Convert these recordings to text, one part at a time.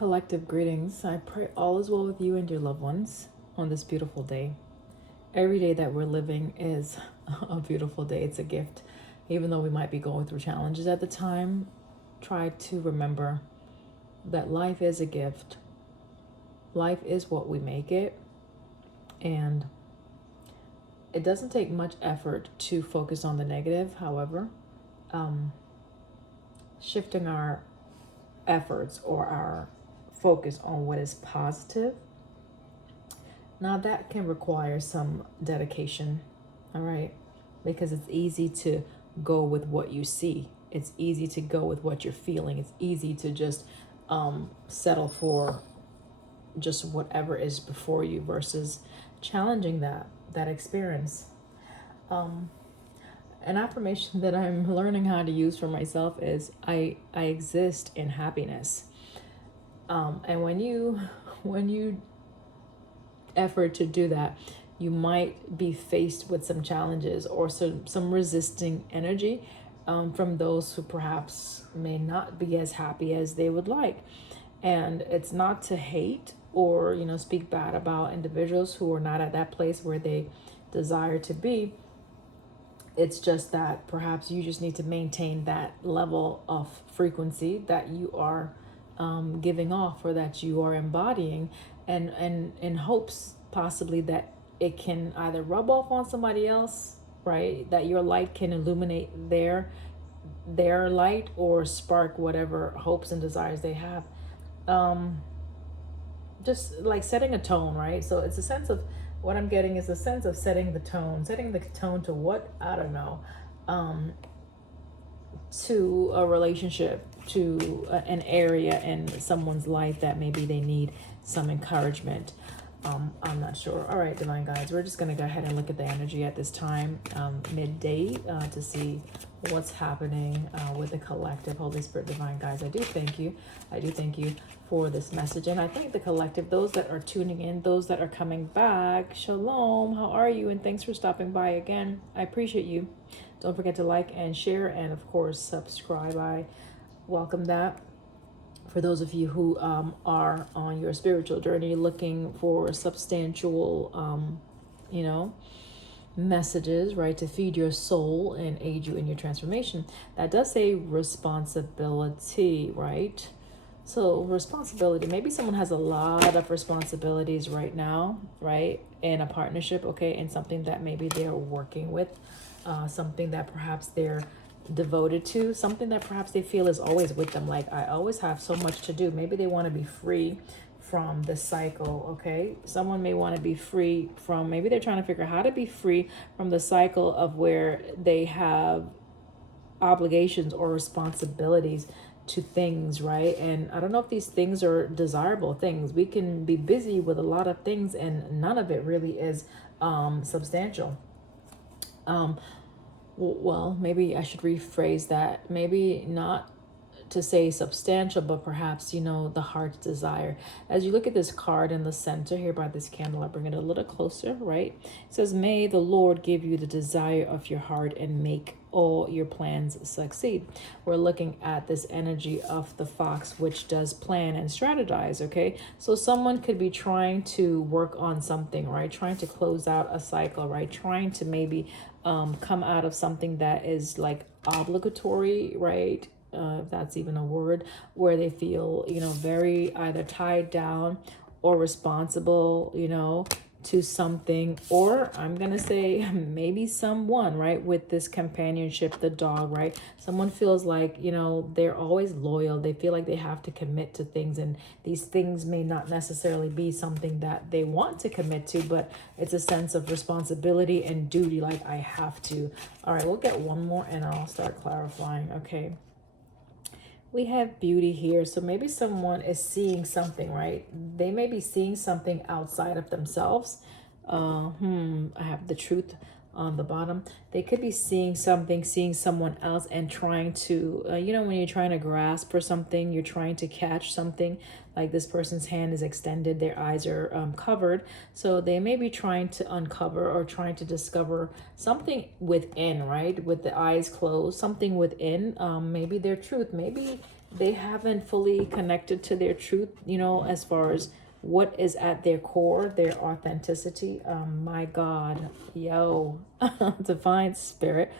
Collective greetings. I pray all is well with you and your loved ones on this beautiful day. Every day that we're living is a beautiful day. It's a gift. Even though we might be going through challenges at the time, try to remember that life is a gift. Life is what we make it. And it doesn't take much effort to focus on the negative. However, shifting our efforts or our focus on what is positive, now that can require some dedication, all right? Because it's easy to go with what you see. It's easy to go with what you're feeling. It's easy to just settle for just whatever is before you versus challenging that experience. An affirmation that I'm learning how to use for myself is I exist in happiness. And when you effort to do that, you might be faced with some challenges or some resisting energy from those who perhaps may not be as happy as they would like. And it's not to hate or speak bad about individuals who are not at that place where they desire to be. It's just that perhaps you just need to maintain that level of frequency that you are giving off or that you are embodying, and in hopes possibly that it can either rub off on somebody else, right? That your light can illuminate their light or spark whatever hopes and desires they have. Just like setting a tone, right? So it's a sense of what I'm getting is a sense of setting the tone to what, I don't know, to a relationship, to an area in someone's life that maybe they need some encouragement. I'm not sure. All right, divine guides, we're just going to go ahead and look at the energy at this time, midday, to see what's happening with the collective. Holy Spirit, divine guides, I do thank you for this message, and I thank the collective, those that are tuning in, those that are coming back. Shalom, how are you? And thanks for stopping by again. I appreciate you. Don't forget to like and share, and of course subscribe. I welcome that. For those of you who are on your spiritual journey looking for substantial, messages, right, to feed your soul and aid you in your transformation, that does say responsibility, right? So responsibility, maybe someone has a lot of responsibilities right now, right, in a partnership, okay, and something that maybe they're working with, something that perhaps they're devoted to, something that perhaps they feel is always with them, like I always have so much to do. Maybe they want to be free from the cycle, okay? Someone may want to be free from, maybe they're trying to figure out how to be free from the cycle of where they have obligations or responsibilities to things, right? And I don't know if these things are desirable things. We can be busy with a lot of things and none of it really is substantial. Well, maybe I should rephrase that. Maybe not to say substantial, but perhaps, the heart's desire. As you look at this card in the center here by this candle, I bring it a little closer, right? It says, may the Lord give you the desire of your heart and make all your plans succeed. We're looking at this energy of the fox, which does plan and strategize, okay? So someone could be trying to work on something, right? Trying to close out a cycle, right? Trying to maybe come out of something that is like obligatory, right? If that's even a word, where they feel, very either tied down or responsible, to something, or I'm going to say maybe someone, right, with this companionship, the dog, right? Someone feels like, they're always loyal. They feel like they have to commit to things, and these things may not necessarily be something that they want to commit to, but it's a sense of responsibility and duty, like I have to. All right, we'll get one more and I'll start clarifying. Okay. We have beauty here. So maybe someone is seeing something, right? They may be seeing something outside of themselves. I have the truth on the bottom. They could be seeing something, seeing someone else and trying to, when you're trying to grasp for something, you're trying to catch something, like this person's hand is extended, their eyes are covered. So they may be trying to uncover or trying to discover something within, right? With the eyes closed, something within, maybe their truth, maybe they haven't fully connected to their truth, you know, as far as what is at their core, their authenticity. My God, yo, divine spirit,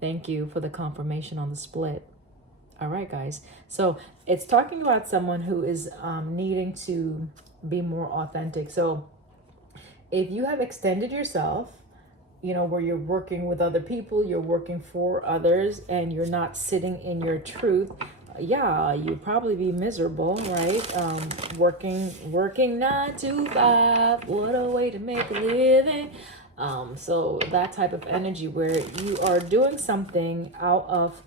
thank you for the confirmation on the split. All right, guys. So it's talking about someone who is needing to be more authentic. So if you have extended yourself, you know, where you're working with other people, you're working for others, and you're not sitting in your truth, yeah, you'd probably be miserable, right? Working 9 to 5, what a way to make a living. So that type of energy where you are doing something out of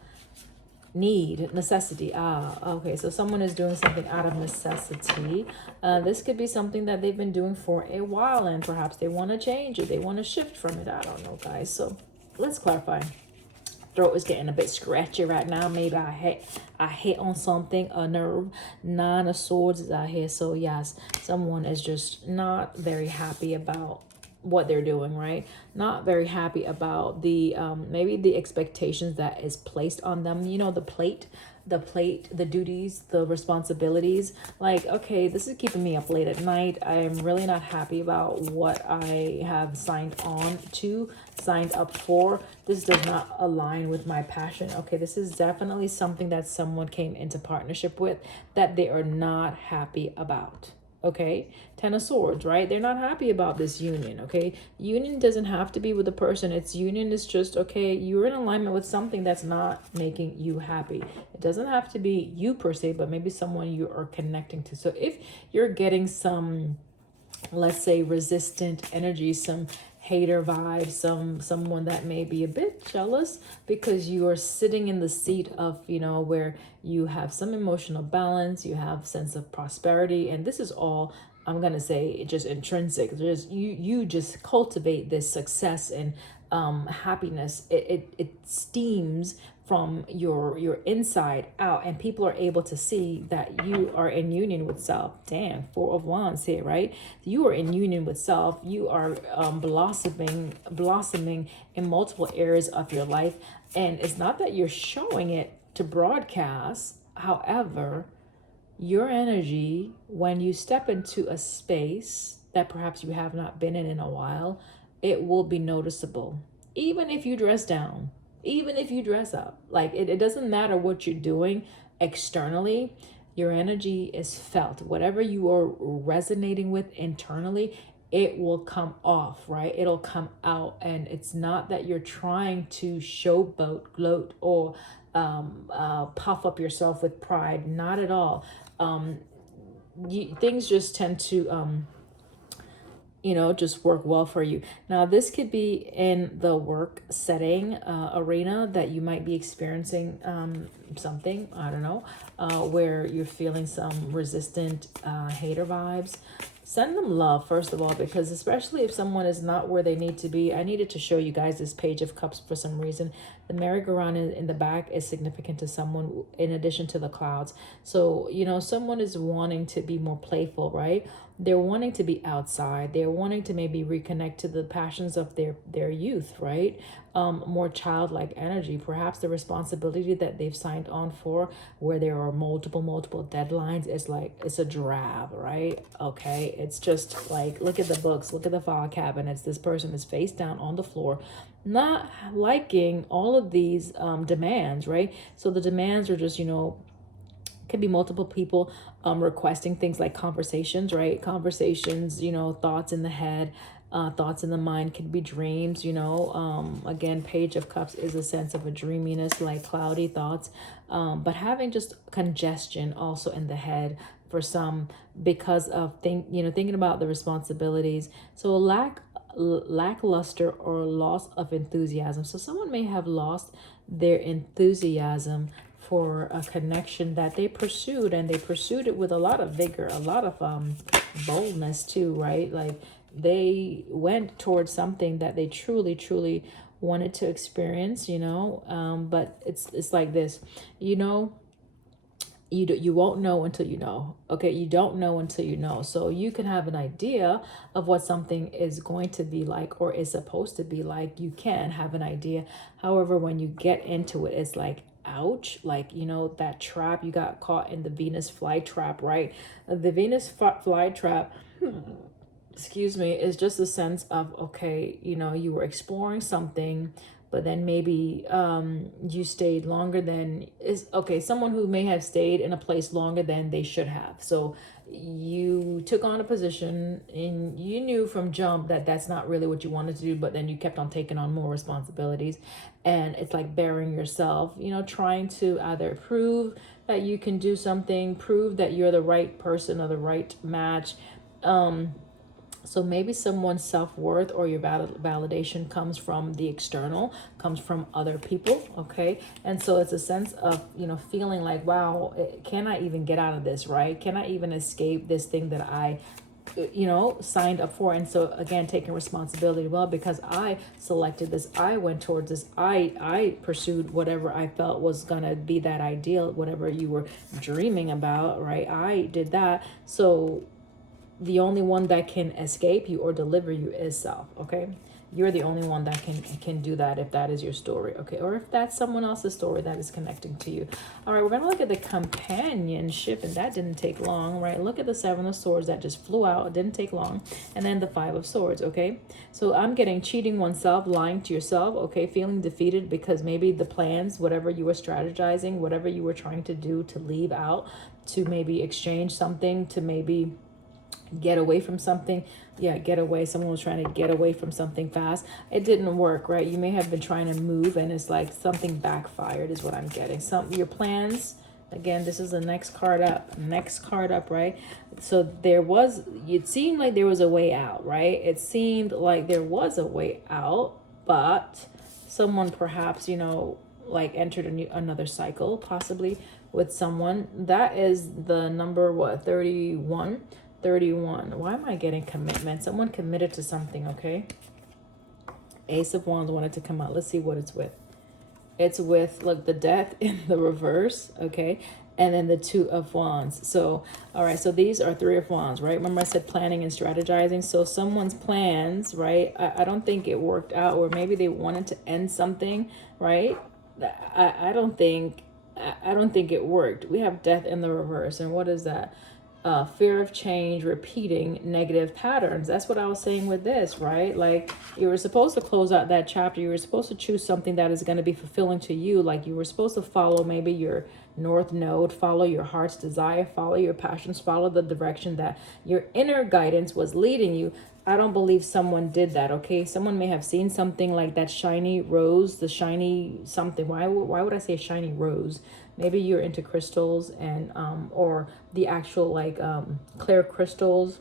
need, necessity. Okay, so someone is doing something out of necessity. This could be something that they've been doing for a while, and perhaps they want to change it, they want to shift from it. I don't know, guys. So let's clarify. Throat is getting a bit scratchy right now. Maybe I hit on something, a nerve. 9 of Swords is out here. So yes, someone is just not very happy about what they're doing, right? Not very happy about the maybe the expectations that is placed on them. You know, the duties, the responsibilities. Like, okay, this is keeping me up late at night. I am really not happy about what I have signed up for. This does not align with my passion. Okay, this is definitely something that someone came into partnership with that they are not happy about. Okay, 10 of Swords, right? They're not happy about this union. Okay, union doesn't have to be with a person. It's union is just, okay, you're in alignment with something that's not making you happy. It doesn't have to be you per se, but maybe someone you are connecting to. So if you're getting some, let's say, resistant energy, some hater vibes, someone that may be a bit jealous because you are sitting in the seat of, you know, where you have some emotional balance, you have sense of prosperity, and this is all, I'm gonna say, just intrinsic. Just you just cultivate this success and happiness. It steams from your inside out, and people are able to see that you are in union with self. Damn, 4 of Wands here, right? You are in union with self. You are blossoming in multiple areas of your life, and it's not that you're showing it to broadcast. However, your energy, when you step into a space that perhaps you have not been in a while, it will be noticeable. Even if you dress down, even if you dress up, like it doesn't matter what you're doing externally, your energy is felt. Whatever you are resonating with internally, it will come off, right? It'll come out. And it's not that you're trying to showboat, gloat, or puff up yourself with pride. Not at all. Things just tend to just work well for you. Now, this could be in the work setting arena that you might be experiencing something, I don't know, where you're feeling some resistant hater vibes. Send them love, first of all, because especially if someone is not where they need to be. I needed to show you guys this Page of Cups for some reason. The merry-go-round in the back is significant to someone in addition to the clouds. So, someone is wanting to be more playful, right? They're wanting to be outside. They're wanting to maybe reconnect to the passions of their youth, right? More childlike energy, perhaps the responsibility that they've signed on for, where there are multiple deadlines, is like, it's a drab, right? Okay, it's just like, look at the books, look at the file cabinets. This person is face down on the floor, not liking all of these demands, right? So the demands are just, could be multiple people requesting things like conversations, right? Conversations, thoughts in the head, thoughts in the mind, could be dreams, again, Page of Cups is a sense of a dreaminess, like cloudy thoughts, but having just congestion also in the head for some, because of thinking about the responsibilities. So lackluster or loss of enthusiasm. So someone may have lost their enthusiasm for a connection that they pursued, and they pursued it with a lot of vigor, a lot of boldness too, right? Like, they went towards something that they truly wanted to experience, but it's like this, you won't know until you know. Okay, you don't know until you know. So you can have an idea of what something is going to be like, or is supposed to be like. You can have an idea. However, when you get into it, it's like, ouch, like, you know, that trap, you got caught in the Venus flytrap, right? The Venus flytrap, excuse me, is just a sense of, okay, you know, you were exploring something, but then maybe you stayed longer than is okay. Someone who may have stayed in a place longer than they should have. So you took on a position and you knew from jump that that's not really what you wanted to do, but then you kept on taking on more responsibilities, and it's like burying yourself, you know, trying to either prove that you can do something, prove that you're the right person or the right match. So maybe someone's self-worth or your validation comes from the external, comes from other people, okay? And so it's a sense of, you know, feeling like, wow, can I even get out of this, right? Can I even escape this thing that I, you know, signed up for? And so again, taking responsibility, well, because I selected this, I went towards this, I pursued whatever I felt was gonna be that ideal, whatever you were dreaming about, right? I did that. So the only one that can escape you or deliver you is self, okay? You're the only one that can do that if that is your story, okay? Or if that's someone else's story that is connecting to you. All right, we're going to look at the companionship, and that didn't take long, right? Look at the Seven of Swords that just flew out. It didn't take long. And then the Five of Swords, okay? So I'm getting cheating oneself, lying to yourself, okay? Feeling defeated because maybe the plans, whatever you were strategizing, whatever you were trying to do to leave out, to maybe exchange something, to maybe get away from something. Yeah, get away. Someone was trying to get away from something fast. It didn't work, right? You may have been trying to move and it's like something backfired is what I'm getting. Your plans, again, this is the next card up, right? So it seemed like there was a way out, right? It seemed like there was a way out, but someone perhaps, you know, like entered another cycle, possibly with someone. That is the number, what, 31? 31. Why am I getting commitment? Someone committed to something, okay? Ace of Wands wanted to come out. Let's see what it's with. It's with, look, the Death in the reverse, okay? And then the Two of Wands. So, all right, so these are Three of Wands, right? Remember I said planning and strategizing? So someone's plans, right? I don't think it worked out, or maybe they wanted to end something, right? I don't think it worked. We have Death in the reverse. And what is that? Fear of change, repeating negative patterns. That's what I was saying with this, right? Like you were supposed to close out that chapter. You were supposed to choose something that is going to be fulfilling to you. Like you were supposed to follow maybe your North Node, follow your heart's desire, follow your passions, follow the direction that your inner guidance was leading you. I don't believe someone did that, okay? Someone may have seen something like that shiny rose, the shiny something. Why would I say shiny rose? Maybe you're into crystals and or the actual like clear crystals,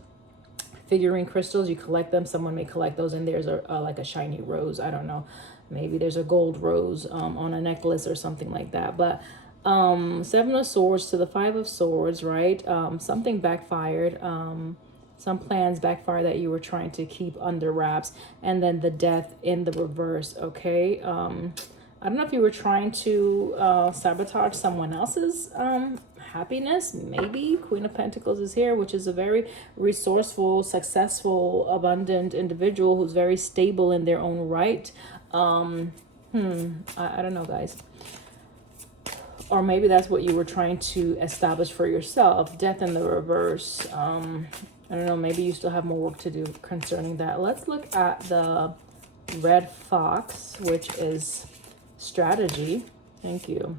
figurine crystals. You collect them. Someone may collect those, and there's a like a shiny rose. I don't know. Maybe there's a gold rose on a necklace or something like that. But Seven of Swords to the Five of Swords, right? Something backfired. Some plans backfire that you were trying to keep under wraps, and then the Death in the reverse, okay? I don't know if you were trying to sabotage someone else's happiness. Maybe Queen of Pentacles is here, which is a very resourceful, successful, abundant individual who's very stable in their own right. I don't know, guys. Or maybe that's what you were trying to establish for yourself. Death in the reverse. I don't know, maybe you still have more work to do concerning that. Let's look at the Red Fox, which is strategy. Thank you.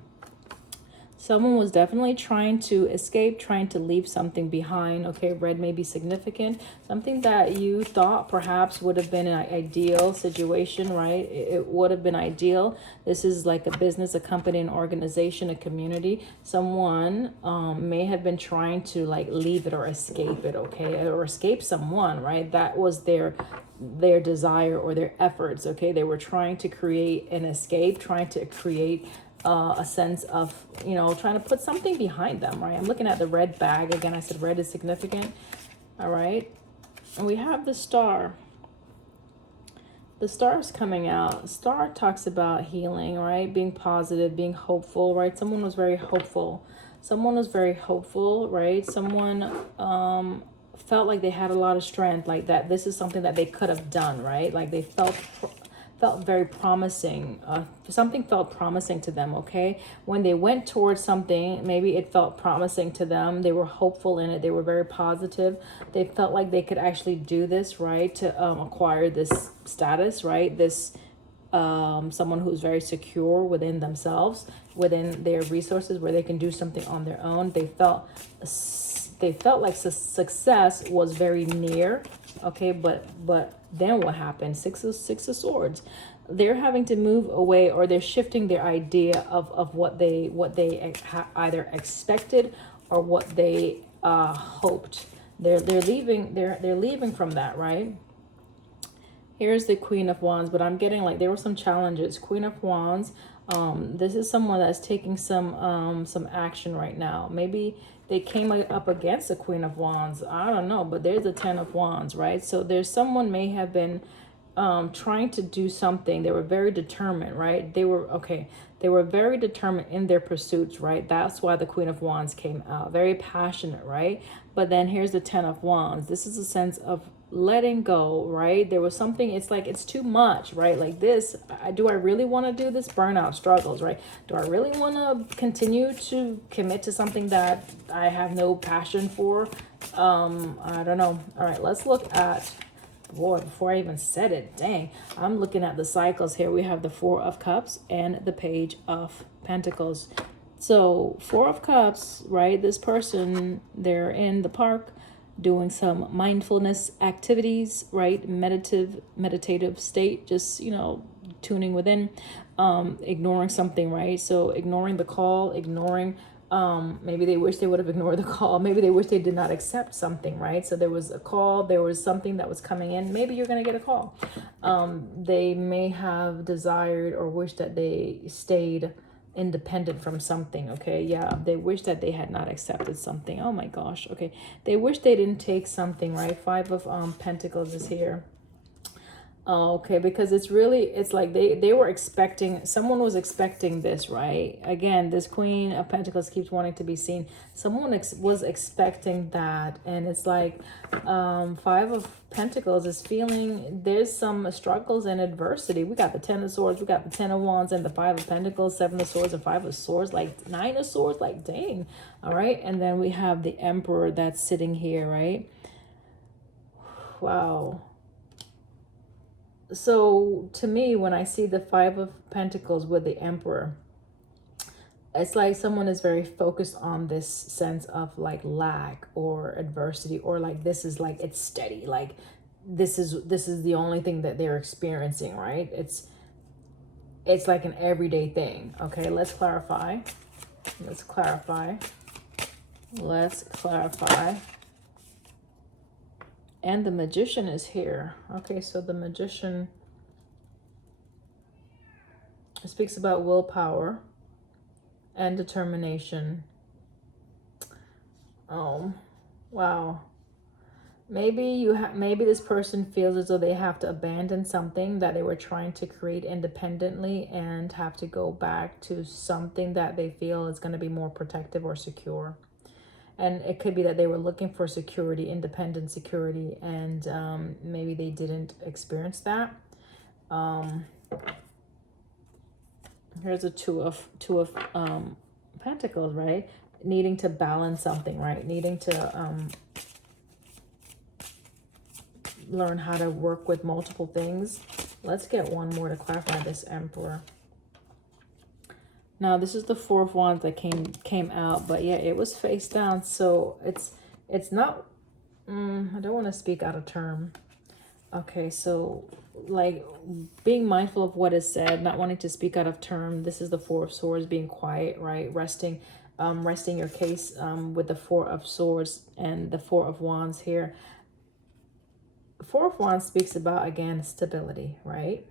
Someone was definitely trying to escape, trying to leave something behind. Okay, red may be significant. Something that you thought perhaps would have been an ideal situation, right? It would have been ideal. This is like a business, a company, an organization, a community. Someone may have been trying to like leave it or escape it, okay? Or escape someone, right? That was their desire or their efforts, okay? They were trying to create an escape, trying to create a sense of, you know, trying to put something behind them, right? I'm looking at the red bag. Again, I said red is significant. All right. And we have the Star. The Star is coming out. Star talks about healing, right? Being positive, being hopeful, right? Someone was very hopeful. Someone was very hopeful, right? Someone felt like they had a lot of strength, like that this is something that they could have done, right? Like they felt felt very promising. Something felt promising to them, okay? When they went towards something, maybe it felt promising to them. They were hopeful in it. They were very positive. They felt like they could actually do this, right? To acquire this status, right? This someone who's very secure within themselves, within their resources, where they can do something on their own. They felt like success was very near, okay, but then what happened? Six of Swords. They're having to move away, or they're shifting their idea of what they either expected or what they hoped. They're leaving from that, right? Here's the Queen of Wands, but I'm getting like there were some challenges. Queen of Wands. This is someone that's taking some action right now. Maybe they came up against the Queen of Wands. I don't know, but there's the Ten of Wands, right? So there's someone may have been trying to do something. They were very determined, right? They were very determined in their pursuits, right? That's why the Queen of Wands came out. Very passionate, right? But then here's the Ten of Wands. This is a sense of letting go, right? There was something, it's like it's too much, right? Like this, do I really want to do this? Burnout, struggles, right? Do I really want to continue to commit to something that I have no passion for? I don't know. All right, let's look at, boy, before I even said it, dang, I'm looking at the cycles here. We have the Four of Cups and the Page of Pentacles. So Four of Cups, right? This person, they're in the park doing some mindfulness activities, right? Meditative state, just, you know, tuning within, ignoring something, right? So ignoring the call, ignoring, maybe they wish they would have ignored the call. Maybe they wish they did not accept something, right? So there was a call, there was something that was coming in. Maybe you're going to get a call. They may have desired or wished that they stayed independent from something, okay? Yeah, they wish that they had not accepted something. Oh my gosh, okay. They wish they didn't take something, right? Five of Pentacles is here. Okay, because it's like they were expecting, someone was expecting this, right? Again, this Queen of Pentacles keeps wanting to be seen. Someone was expecting that, and it's like Five of Pentacles is feeling there's some struggles and adversity. We got the Ten of Swords, we got the Ten of Wands, and the Five of Pentacles, Seven of Swords, and Five of Swords, like Nine of Swords, like dang. All right, and then we have the Emperor that's sitting here, right? Wow. So to me, when I see the Five of Pentacles with the Emperor, it's like someone is very focused on this sense of like lack or adversity, or like this is like it's steady, like this is the only thing that they're experiencing, right? It's like an everyday thing. Okay, let's clarify. Let's clarify. And the Magician is here. Okay, so the Magician speaks about willpower and determination. Oh, wow. Maybe maybe this person feels as though they have to abandon something that they were trying to create independently and have to go back to something that they feel is going to be more protective or secure. And it could be that they were looking for security, independent security, and maybe they didn't experience that. Here's a two of Pentacles, right? Needing to balance something, right? Needing to learn how to work with multiple things. Let's get one more to clarify this Emperor. Now, this is the Four of Wands that came out, but yeah, it was face down. So it's not, I don't want to speak out of term. Okay, so like being mindful of what is said, not wanting to speak out of term. This is the Four of Swords, being quiet, right? Resting your case with the Four of Swords and the Four of Wands here. Four of Wands speaks about, again, stability, right?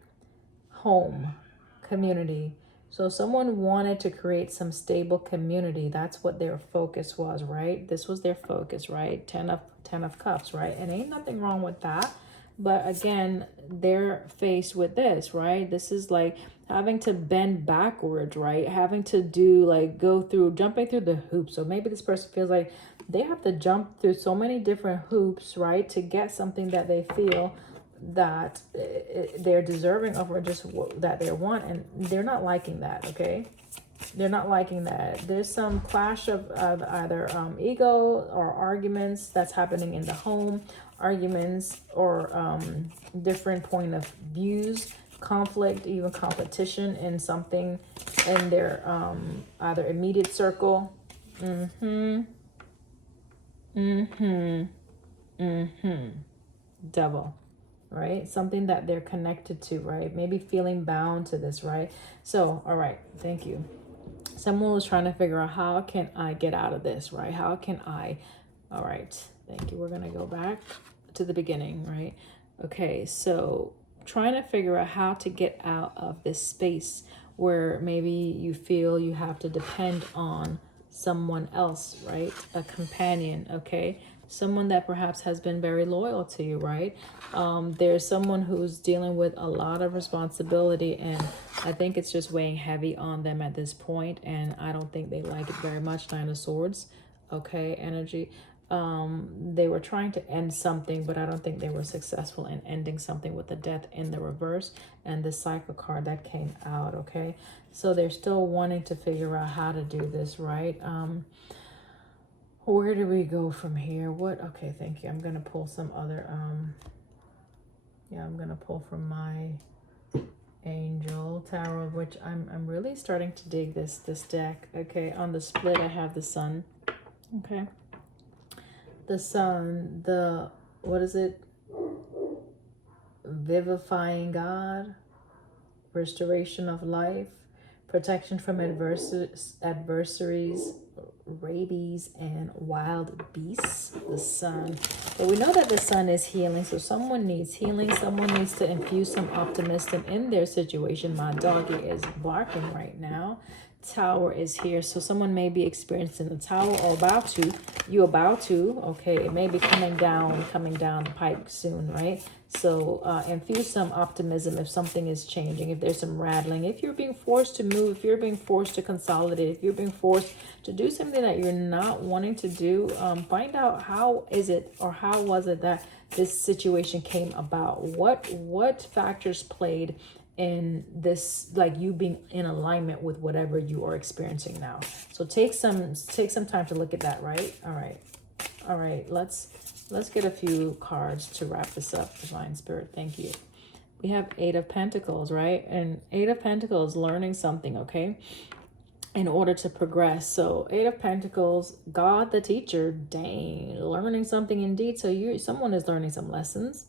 Home, community. So someone wanted to create some stable community. That's what their focus was, right? This was their focus, right? Ten of Cups, right? And ain't nothing wrong with that. But again, they're faced with this, right? This is like having to bend backwards, right? Having to do like jumping through the hoops. So maybe this person feels like they have to jump through so many different hoops, right? To get something that they feel that they're deserving of, or just that they want, and they're not liking that, okay? They're not liking that. There's some clash of either ego or arguments that's happening in the home, arguments or different point of views, conflict, even competition in something in their either immediate circle. Devil, right? Something that they're connected to, right? Maybe feeling bound to this, right? So, all right, thank you. Someone was trying to figure out, how can I get out of this, right? How can I, all right, thank you. We're going to go back to the beginning, right? Okay, so trying to figure out how to get out of this space where maybe you feel you have to depend on someone else, right? A companion, okay? Someone that perhaps has been very loyal to you, right? There's someone who's dealing with a lot of responsibility, and I think it's just weighing heavy on them at this point, and I don't think they like it very much. Nine of Swords, okay, energy. They were trying to end something, but I don't think they were successful in ending something with the death in the reverse and the cycle card that came out, okay? So they're still wanting to figure out how to do this, right? Where do we go from here? What? Okay, thank you. I'm going to pull some other, I'm going to pull from my Angel Tarot, which I'm really starting to dig this deck. Okay, on the split, I have the Sun. Okay. The Sun, the, what is it? Vivifying God, restoration of life, protection from adversaries, rabies, and wild beasts. The Sun. But we know that the Sun is healing, so someone needs healing. Someone needs to infuse some optimism in their situation. My doggy is barking right now. Tower is here, so someone may be experiencing the Tower, or about to. Okay, it may be coming down the pipe soon, right? So infuse some optimism if something is changing, if there's some rattling, if you're being forced to move, if you're being forced to consolidate, if you're being forced to do something that you're not wanting to do. Find out how is it, or how was it that this situation came about. What factors played in this, like you being in alignment with whatever you are experiencing now. So take some time to look at that, right? All right, let's get a few cards to wrap this up. Divine Spirit, thank you. We have Eight of Pentacles, right? And Eight of Pentacles, learning something, okay, in order to progress. So Eight of Pentacles, God the teacher, dang, learning something indeed. So someone is learning some lessons.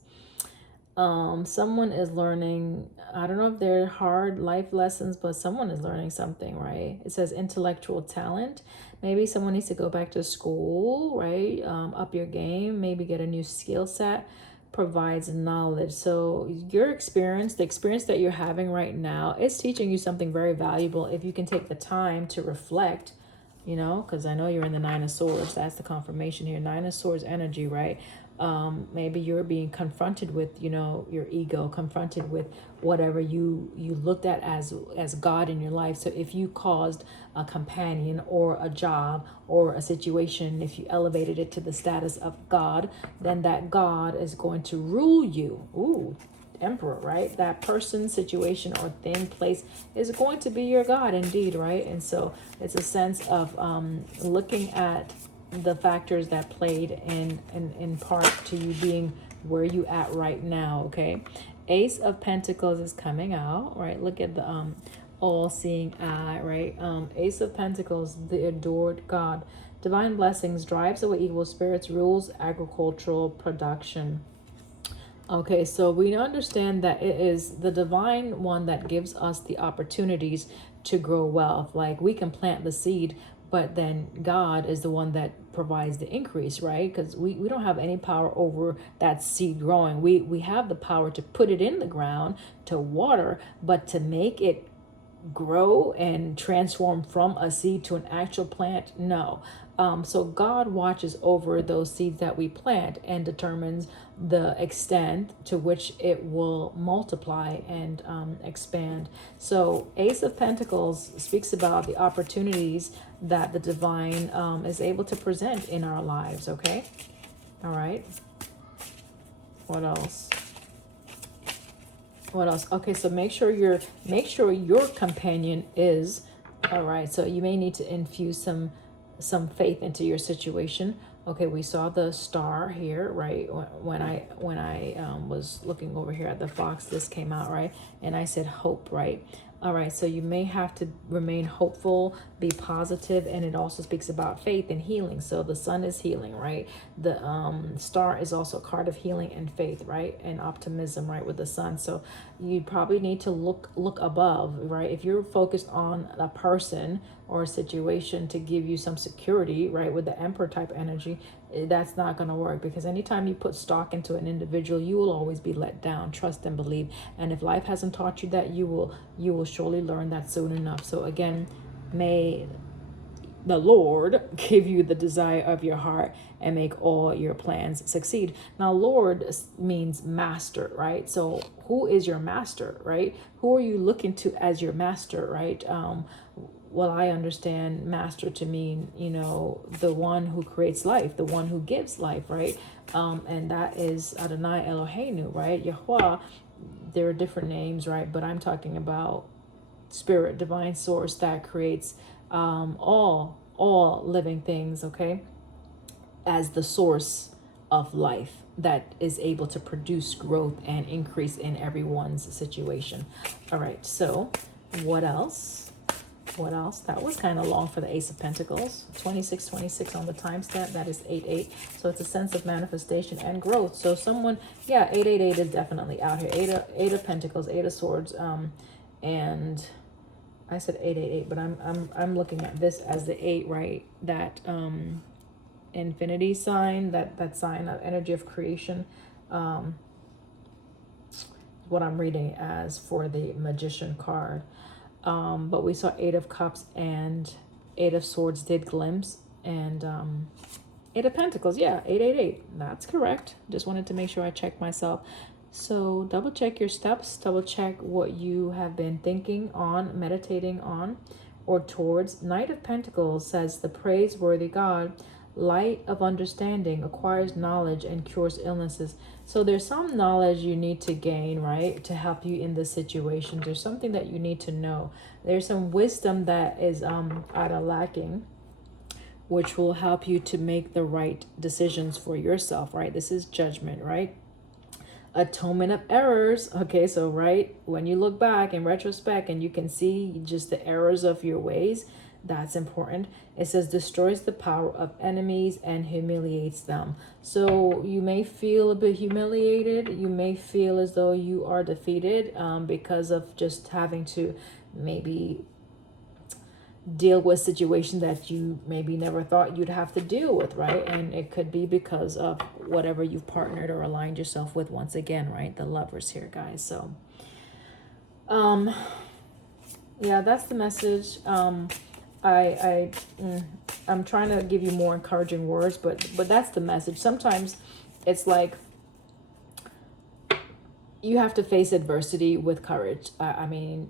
Someone is learning, I don't know if they're hard life lessons, but someone is learning something, right? It says intellectual talent. Maybe someone needs to go back to school, right? Up your game, maybe get a new skill set, provides knowledge. So your experience, the experience that you're having right now, is teaching you something very valuable if you can take the time to reflect, you know, because I know you're in the Nine of Swords. That's the confirmation here. Nine of Swords energy, right? Maybe you're being confronted with, you know, your ego, confronted with whatever you looked at as God in your life. So if you caused a companion or a job or a situation, if you elevated it to the status of God, then that God is going to rule you. Ooh, Emperor, right? That person, situation, or thing, place is going to be your God indeed, right? And so it's a sense of looking at the factors that played in part to you being where you at right now, okay? Ace of Pentacles is coming out, right? Look at the all-seeing eye, right? Ace of Pentacles, the adored God. Divine blessings, drives away evil spirits, rules agricultural production. Okay, so we understand that it is the divine one that gives us the opportunities to grow wealth. Like we can plant the seed, but then God is the one that provides the increase, right? Because we don't have any power over that seed growing. We have the power to put it in the ground, to water, but to make it grow and transform from a seed to an actual plant, no. So God watches over those seeds that we plant and determines the extent to which it will multiply and expand. So Ace of Pentacles speaks about the opportunities that the divine is able to present in our lives, okay? All right. What else? What else? Okay, so make sure your companion is all right. So you may need to infuse some faith into your situation. Okay, we saw the star here, right? When I was looking over here at the fox, this came out, right? And I said hope, right? All right, so you may have to remain hopeful, be positive, and it also speaks about faith and healing. So the sun is healing, right? The star is also a card of healing and faith, right? And optimism, right, with the sun. So you probably need to look above, right? If you're focused on a person or a situation to give you some security, right, with the emperor type energy, that's not going to work, because anytime you put stock into an individual, you will always be let down. Trust and believe. And if life hasn't taught you that, you will surely learn that soon enough. So again, may the Lord give you the desire of your heart and make all your plans succeed. Now, Lord means master, right? So who is your master, right? Who are you looking to as your master, right? Well, I understand master to mean, the one who creates life, the one who gives life, right? And that is Adonai Eloheinu, right? Yahweh. There are different names, right? But I'm talking about spirit, divine source that creates all living things, okay, as the source of life that is able to produce growth and increase in everyone's situation. All right, so what else? What else? That was kind of long for the Ace of Pentacles. 26 on the timestamp. That is 8-8. So it's a sense of manifestation and growth. So someone, yeah, 8-8-8 is definitely out here. Eight of Pentacles, Eight of Swords, and I said 8-8-8, but I'm looking at this as the 8, right? That infinity sign, that sign of energy of creation. What I'm reading as for the Magician card. But we saw 8 of Cups and 8 of Swords did glimpse, and 8 of Pentacles, yeah, 8-8-8. That's correct. Just wanted to make sure I checked myself. So double check your steps, double check what you have been thinking on, meditating on, or towards. Knight of Pentacles says the praiseworthy God, light of understanding, acquires knowledge and cures illnesses. So there's some knowledge you need to gain, right, to help you in this situation. There's something that you need to know. There's some wisdom that is out of lacking, which will help you to make the right decisions for yourself, right? This is judgment, right? Atonement of errors. Okay, so right when you look back in retrospect and you can see just the errors of your ways, that's important. It says destroys the power of enemies and humiliates them. So you may feel a bit humiliated. You may feel as though you are defeated because of just having to maybe deal with situations that you maybe never thought you'd have to deal with, right? And it could be because of whatever you've partnered or aligned yourself with, once again, right? The Lovers here, guys. So yeah, that's the message. I'm trying to give you more encouraging words, but that's the message. Sometimes it's like you have to face adversity with courage.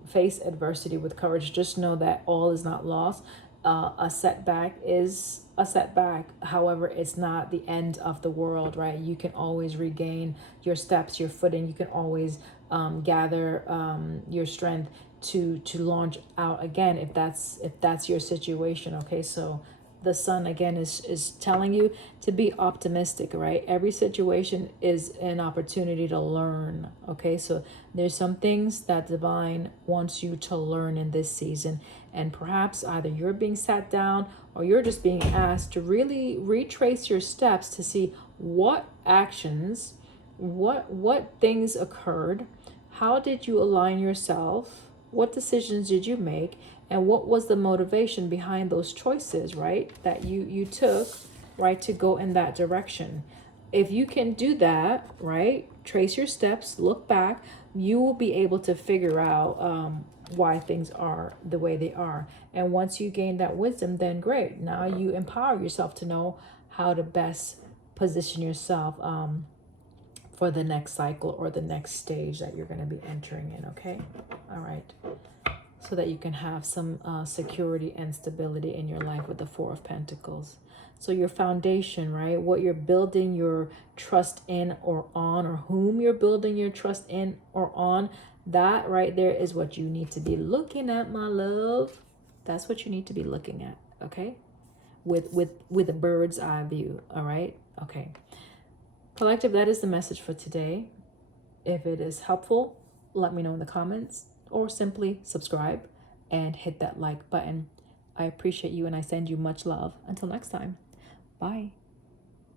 Face adversity with courage. Just know that all is not lost. A setback is a setback. However, it's not the end of the world, right? You can always regain your steps, your footing. You can always gather your strength to launch out again if that's your situation. Okay, so the sun again is telling you to be optimistic, right? Every situation is an opportunity to learn. Okay, so there's some things that divine wants you to learn in this season, and perhaps either you're being sat down or you're just being asked to really retrace your steps to see what actions, what things occurred, how did you align yourself, what decisions did you make, and what was the motivation behind those choices, right, that you took, right, to go in that direction. If you can do that, right, trace your steps, look back, you will be able to figure out why things are the way they are. And once you gain that wisdom, then great. Now you empower yourself to know how to best position yourself for the next cycle or the next stage that you're going to be entering in, okay? All right. So that you can have some security and stability in your life with the Four of Pentacles. So your foundation, right? What you're building your trust in or on, or whom you're building your trust in or on, That right there is what you need to be looking at, my love. That's what you need to be looking at, okay? With a bird's eye view, all right? Okay. Collective, that is the message for today. If it is helpful, let me know in the comments or simply subscribe and hit that like button. I appreciate you and I send you much love. Until next time, bye.